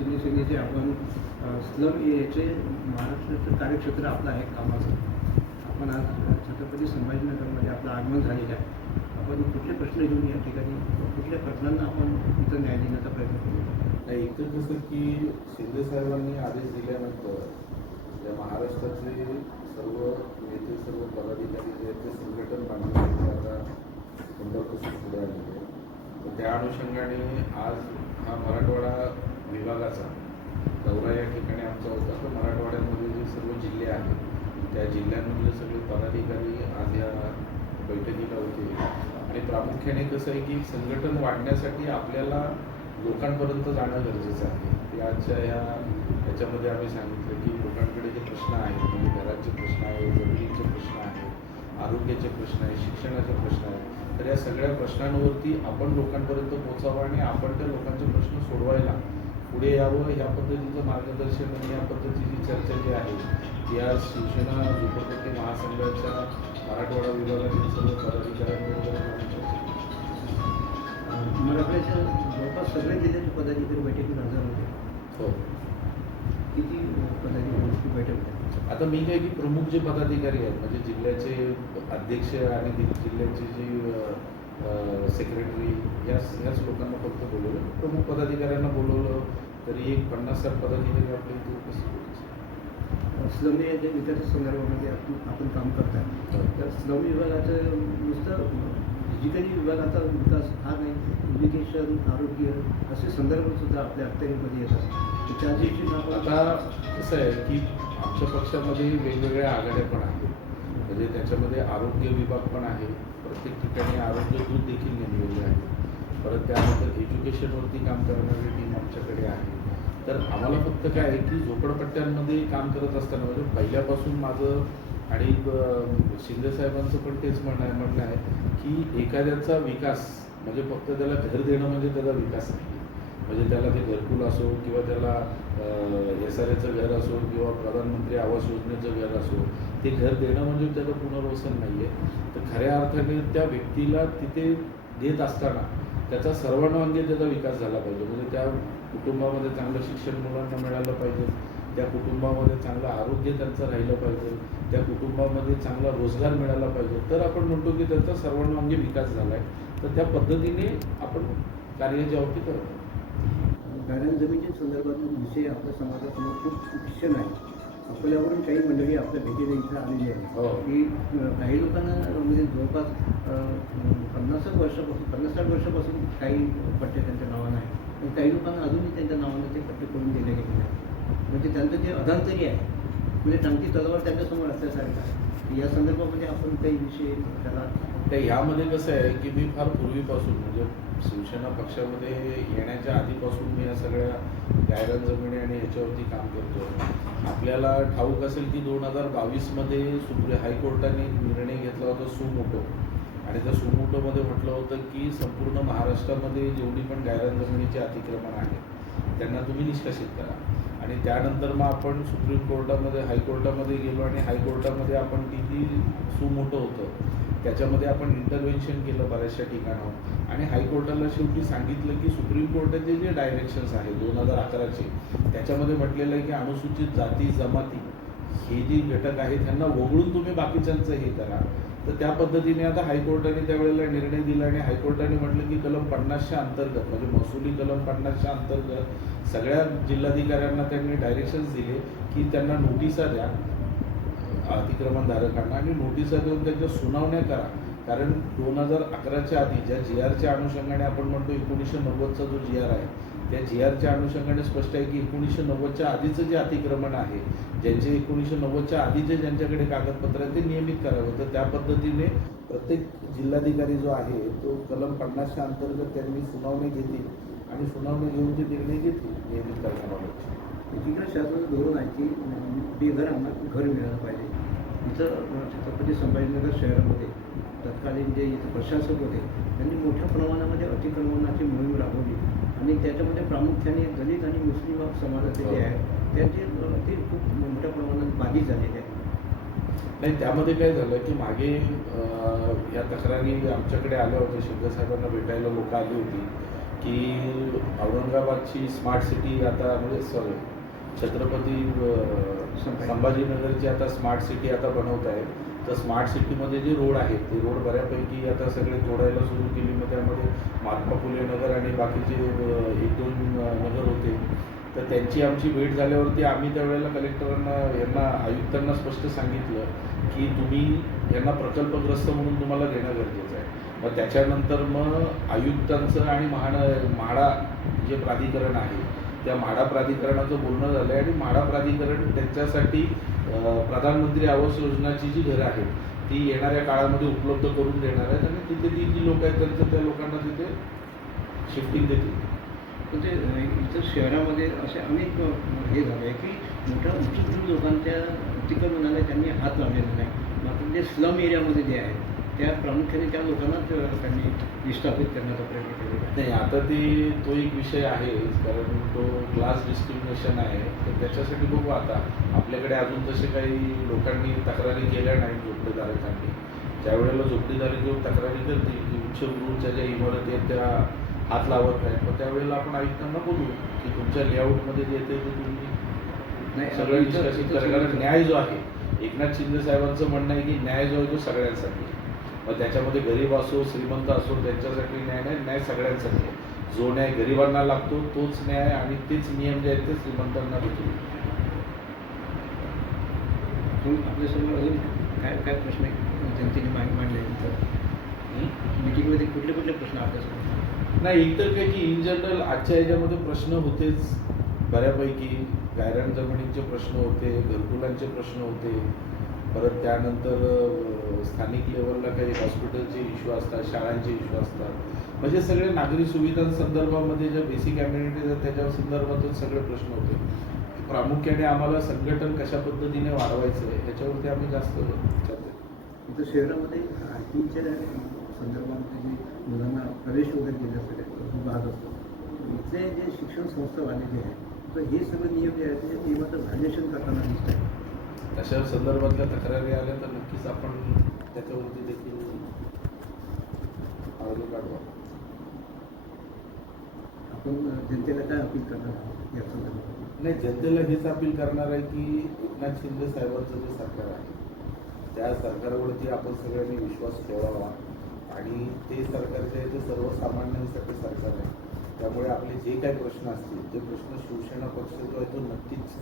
शिवसेनेचे आपण स्लम याचे महाराष्ट्राचं कार्यक्षेत्र आपलं आहे कामाचं. आपण आज छत्रपती संभाजीनगरमध्ये आपलं आगमन झालेलं आहे. आपण कुठले प्रश्न घेऊन या ठिकाणी कुठल्या प्रश्नांना आपण इथं न्याय देण्याचा प्रयत्न करू? नाही, एकतर कसं की शिंदे साहेबांनी आदेश दिल्यानंतर या महाराष्ट्रातले सर्व नेते, सर्व पदाधिकारी जे आहेत ते संघटन बांधण्यासाठी आता पंढरपूर पुढे आलेले आहे. तर त्या अनुषंगाने आज हा मराठवाडा विभागाचा दौरा या ठिकाणी आमचा होता. तर मराठवाड्यामध्ये जे सर्व जिल्हे आहेत त्या जिल्ह्यांमधले सगळे पदाधिकारी आज या बैठकीला होते. आणि प्रामुख्याने कसं आहे की संघटन वाढण्यासाठी आपल्याला लोकांपर्यंत जाणं गरजेचं आहे. की आजच्या याच्यामध्ये आम्ही सांगितलं की लोकांकडे जे प्रश्न आहेत, म्हणजे घराचे प्रश्न आहेत, जमिनीचे प्रश्न आहेत, आरोग्याचे प्रश्न आहेत, शिक्षणाचे प्रश्न आहेत, तर या सगळ्या प्रश्नांवरती आपण लोकांपर्यंत पोहोचावं आणि आपण त्या लोकांचे प्रश्न सोडवायला पुढे यावं. या पद्धतीचं मार्गदर्शन आणि या पद्धतीची चर्चा जी आहे ती आज शिवसेना झोपडपट्टी महासंघाच्या मराठवाडा विभागातील सर्व पदाधिकाऱ्यांबरोबर मराठवाड्याच्या जवळपास सगळे जिल्ह्याचे पदाधिकारी बैठकीत हजर होते. हो. किती पदाधिकारी बैठक होते? आता मी काय की प्रमुख जे पदाधिकारी आहेत म्हणजे जिल्ह्याचे अध्यक्ष आणि जिल्ह्याचे जे सेक्रेटरी याच लोकांना फक्त बोलवलं. प्रमुख पदाधिकाऱ्यांना बोलवलं तरी एक 50-60 पदाधिकारी आपल्या इथे उपस्थित होते. स्लम या विकासा संदर्भामध्ये आपण काम करताय. तर स्लम विभागाचं नुसतं फिजिकली विभागाचा विकास हा नाही, एज्युकेशन, आरोग्य असे संदर्भसुद्धा आपल्या अखत्यारीमध्ये येतात. त्या दिवशी आता कसं आहे की आमच्या पक्षामध्ये वेगवेगळ्या आघाड्या पण आहेत. म्हणजे त्याच्यामध्ये आरोग्य विभाग पण आहे. प्रत्येक ठिकाणी आरोग्य दूत देखील नेमलेले आहे. परत त्यानंतर एज्युकेशनवरती काम करणारी टीम आमच्याकडे आहे. तर आम्हाला फक्त काय आहे की झोपडपट्ट्यांमध्ये काम करत असताना म्हणजे पहिल्यापासून माझं आणि शिंदेसाहेबांचं पण तेच म्हणणं आहे की एखाद्याचा विकास म्हणजे फक्त त्याला घर देणं म्हणजे त्याचा विकास नाही. म्हणजे त्याला ते घरकुल असो किंवा त्याला SRAचं घर असो किंवा प्रधानमंत्री आवास योजनेचं घर असो, ते घर देणं म्हणजे त्याचं पुनर्वसन नाही आहे. तर खऱ्या अर्थाने त्या व्यक्तीला तिथे देत असताना त्याचा सर्वांगांगी त्याचा विकास झाला पाहिजे. म्हणजे त्या कुटुंबामध्ये चांगलं शिक्षण मुलांना मिळालं पाहिजे, त्या कुटुंबामध्ये चांगलं आरोग्य त्यांचं राहिलं पाहिजे, त्या कुटुंबामध्ये चांगला रोजगार मिळाला पाहिजे. तर आपण म्हणतो की त्याचा सर्वांगांगी विकास झाला आहे. तर त्या पद्धतीने आपण कार्य जे आहोत ते करत आहोत. गाड्या जमिनीच्या संदर्भात विषय आपल्या समाजासमोर खूप भीषण आहे. अकोल्यावरून काही मंडळी आपल्या भेटीला इथं आलेली आहे की काही लोकांना म्हणजे जवळपास 50-60 वर्षापासून काही पट्टे त्यांच्या नावानं आहे आणि काही लोकांना अजूनही त्यांच्या नावानं ते पट्टे करून दिले गेलेले आहेत. म्हणजे त्यांचं जे अधांतरी आहे म्हणजे टांगती तलवार त्यांच्यासमोर असल्यासारखं आहे. या संदर्भामध्ये आपण काही विषय त्याला यामध्ये कसं आहे की मी फार पूर्वीपासून म्हणजे शिवसेना पक्षामध्ये येण्याच्या आधीपासून मी या सगळ्या गायरान जमिनी आणि ह्याच्यावरती काम करतो. आपल्याला ठाऊक असेल की 2022मध्ये हायकोर्टाने निर्णय घेतला होता सुमोटो. आणि त्या सुमोटोमध्ये म्हटलं होतं की संपूर्ण महाराष्ट्रामध्ये जेवढी पण गायरान जमिनीचे अतिक्रमण आहे त्यांना तुम्ही निष्कासित करा. आणि त्यानंतर मग आपण सुप्रीम कोर्टामध्ये हायकोर्टामध्ये गेलो आणि हायकोर्टामध्ये आपण किती सुमोटो होतं त्याच्यामध्ये आपण इंटरव्हेन्शन केलं बऱ्याचशा ठिकाणावर. आणि हायकोर्टाला शेवटी सांगितलं की सुप्रीम कोर्टाचे जे डायरेक्शन्स आहेत 2011चे त्याच्यामध्ये म्हटलेलं आहे की अनुसूचित जाती जमाती हे जे घटक आहेत त्यांना वगळून तुम्ही बाकीच्यांचं हे करा. तर त्या पद्धतीने आता हायकोर्टाने त्यावेळेला निर्णय दिला आणि हायकोर्टाने म्हटलं की कलम 50च्या अंतर्गत म्हणजे महसुली कलम 50च्या अंतर्गत सगळ्या जिल्हाधिकाऱ्यांना त्यांनी डायरेक्शन्स दिले की त्यांना नोटिसा द्या अतिक्रमणधारकांना आणि नोटिसा देऊन त्यांच्या सुनावण्या करा. कारण 2011च्या आधी ज्या GRच्या अनुषंगाने आपण म्हणतो 1990चा जो GR आहे त्या GRच्या अनुषंगाने स्पष्ट आहे की 1990च्या आधीचं जे अतिक्रमण आहे ज्यांचे 1990च्या आधीचे ज्यांच्याकडे कागदपत्र आहे ते नियमित करावं. तर त्या पद्धतीने प्रत्येक जिल्हाधिकारी जो आहे तो कलम 50च्या अंतर्गत त्यांनी सुनावणी घेतली आणि सुनावणी घेऊन ते निर्णय घेतले नियमित करण्याबाबत. एकीकडे शासनाचं धोरण आहे की बेघरांना घर मिळालं पाहिजे. इथं छत्रपती संभाजीनगर शहरामध्ये तत्कालीन जे इथं प्रशासक होते त्यांनी मोठ्या प्रमाणामध्ये अतिक्रमणाची मोहीम राबवली आणि त्याच्यामध्ये प्रामुख्याने दलित आणि मुस्लिम समाजाचे जे आहे त्यांचे ते खूप मोठ्या प्रमाणात बाधित झालेले आहे. नाही, त्यामध्ये काय झालं की मागे या तक्रारी आमच्याकडे आल्या होत्या. शिंदेसाहेबांना भेटायला लोक आली होती की औरंगाबादची स्मार्ट सिटी आता म्हणजे सॉरी छत्रपती संभाजीनगरची आता स्मार्ट सिटी आता बनवत आहे. तर स्मार्ट सिटीमध्ये जे रोड आहेत ते रोड बऱ्यापैकी आता सगळे जोडायला सुरू केली. मग त्यामध्ये महात्मा फुले नगर आणि बाकीचे 1-2 नगर होते. तर त्यांची आमची भेट झाल्यावरती आम्ही त्यावेळेला कलेक्टरांना यांना आयुक्तांना स्पष्ट सांगितलं की तुम्ही यांना प्रकल्पग्रस्त म्हणून तुम्हाला घेणं गरजेचं आहे. मग त्याच्यानंतर मग आयुक्तांचं आणि म्हाडा जे प्राधिकरण आहे त्या म्हाडा प्राधिकरणाचं बोलणं झालं आहे आणि म्हाडा प्राधिकरण त्यांच्यासाठी प्रधानमंत्री आवास योजनाची जी घरं आहेत ती येणाऱ्या काळामध्ये उपलब्ध करून देणार आहेत आणि तिथे ती जी लोक आहेत त्यांचं त्या लोकांना तिथे शिफ्टिंग देतील. म्हणजे इतर शहरामध्ये असे अनेक हे झाले आहे की मोठ्या उच्चभ्रू लोकांच्या अतिक्रमणाला त्यांनी हात लावलेला नाही. मात्र जे स्लम एरियामध्ये जे आहेत त्या प्रामुख्याने त्या लोकांनाच त्यांनी विस्थापित करण्याचा प्रयत्न केलेला आहे. नाही आता तो एक विषय आहे कारण तो क्लास डिस्क्रिमिनेशन आहे. तर त्याच्यासाठी बघू आता आपल्याकडे अजून तसे काही लोकांनी तक्रारी केल्या नाही झोपडीधारकांनी. ज्यावेळेला झोपडीधारक घेऊन तक्रारी करतील की उच्चभ्रूच्या ज्या इमारती आहेत त्या हात लावत नाहीत मग त्यावेळेला आपण आयुक्तांना बोलू की तुमच्या लेआउटमध्ये जे येते ते तुम्ही नाही सगळं डिस्कशन करा. कारण न्याय जो आहे एकनाथ शिंदे साहेबांचं म्हणणं आहे की न्याय जो आहे तो सगळ्यांसाठी. मग त्याच्यामध्ये गरीब असो श्रीमंत असो त्यांच्यासाठी न्याय नाही, न्याय सगळ्यांसाठी आहे. जो न्याय गरिबांना लागतो तोच न्याय आणि तेच नियम जे आहेत ते श्रीमंतांना देखील. आपल्यासमोर अजून काय काय प्रश्न जनतेने मांडल्यानंतर मीटिंगमध्ये कुठले कुठले प्रश्न आपल्यासमोर? नाही इतर काही की इन जनरल आजच्या ह्याच्यामध्ये प्रश्न होतेच बऱ्यापैकी. गायरान जमिनींचे प्रश्न होते, घरकुलांचे प्रश्न होते, परत त्यानंतर स्थानिक लेवलला काही हॉस्पिटलचे इश्यू असतात, शाळांचे इश्यू असतात. म्हणजे सगळे नागरी सुविधांसंदर्भामध्ये ज्या बेसिक ॲम्युनिटीज आहेत त्याच्या संदर्भातच सगळे प्रश्न होते. प्रामुख्याने आम्हाला संघटन कशा पद्धतीने वाढवायचं आहे ह्याच्यावरती आम्ही जास्त चर्चा. इथं शहरामध्ये आय टीच्या संदर्भामध्ये जे मुलांना प्रवेश वगैरे देण्यासाठी भाग असतो इथले जे शिक्षण संस्थावाले जे आहेत तर हे सगळे नियम जे आहेत ते नियमाचं व्हायलेशन करताना दिसत आहे. तशा संदर्भातल्या तक्रारी आल्या तर नक्कीच आपण त्याच्यावरती देखील मार्ग काढू. आपण जनतेला काय अपील करणार आहोत या संदर्भात? नाही जनतेला हेच अपील करणार आहे की एकनाथ शिंदे साहेबांचं जे सरकार आहे त्या सरकारवरती आपण सगळ्यांनी विश्वास ठेवावा आणि ते सरकार जे आहे ते सर्वसामान्यांसाठी सरकार आहे. त्यामुळे आपले जे काही प्रश्न असतील ते प्रश्न शिवसेना पक्ष जो आहे तो नक्कीच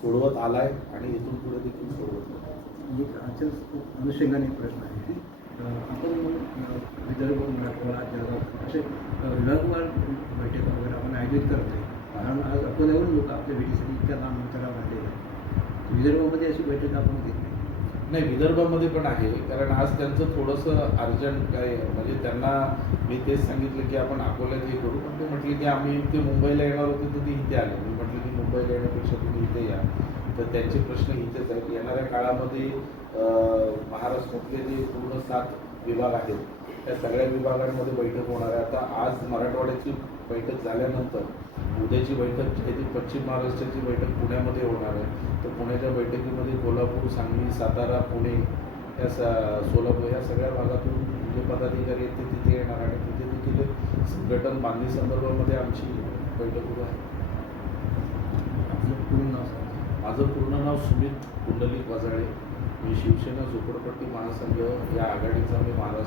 सोडवत आला आहे आणि इथून पुढे देखील सोडवत आहे. एक आजच्या अनुषंगाने एक प्रश्न आहे आपण विदर्भ मराठवाडा जळगाव असे विभागवार बैठका वगैरे आपण आयोजित करत आहे. कारण आज अकोल्यावरून लोक आपल्या भेटीसाठी इतक्या लांब अंतरावर आलेले आहेत. विदर्भामध्ये अशी बैठक आपण घेत नाही. नाही विदर्भामध्ये पण आहे कारण आज त्यांचं थोडंसं अर्जंट काय म्हणजे त्यांना मी तेच सांगितलं की आपण अकोल्यात हे करू पण ते म्हटले की आम्ही ते मुंबईला येणार होते तर ते इथे आले. मी म्हटलं की मुंबईला येण्यापेक्षा तुम्ही इथे या. तर त्यांचे प्रश्न इथेच आहेत. येणाऱ्या काळामध्ये महाराष्ट्रातले जे पूर्ण 7 विभाग आहेत त्या सगळ्या विभागांमध्ये बैठक होणार आहे. आता आज मराठवाड्याची बैठक झाल्यानंतर उद्याची बैठक जी आहे ती पश्चिम महाराष्ट्राची बैठक पुण्यामध्ये होणार आहे. तर पुण्याच्या बैठकीमध्ये कोल्हापूर, सांगली, सातारा, पुणे या सोलापूर या सगळ्या भागातून जे पदाधिकारी आहेत ते तिथे येणार आणि तिथे देखील संघटन बांधणी संदर्भामध्ये आमची बैठक उभं आहे. आपलं पूर्ण नाव सांगा. माझं पूर्ण नाव सुमित कुंडलिक वजाळे. मी शिवसेना झोपडपट्टी महासंघ या आघाडीचा मी महाराष्ट्र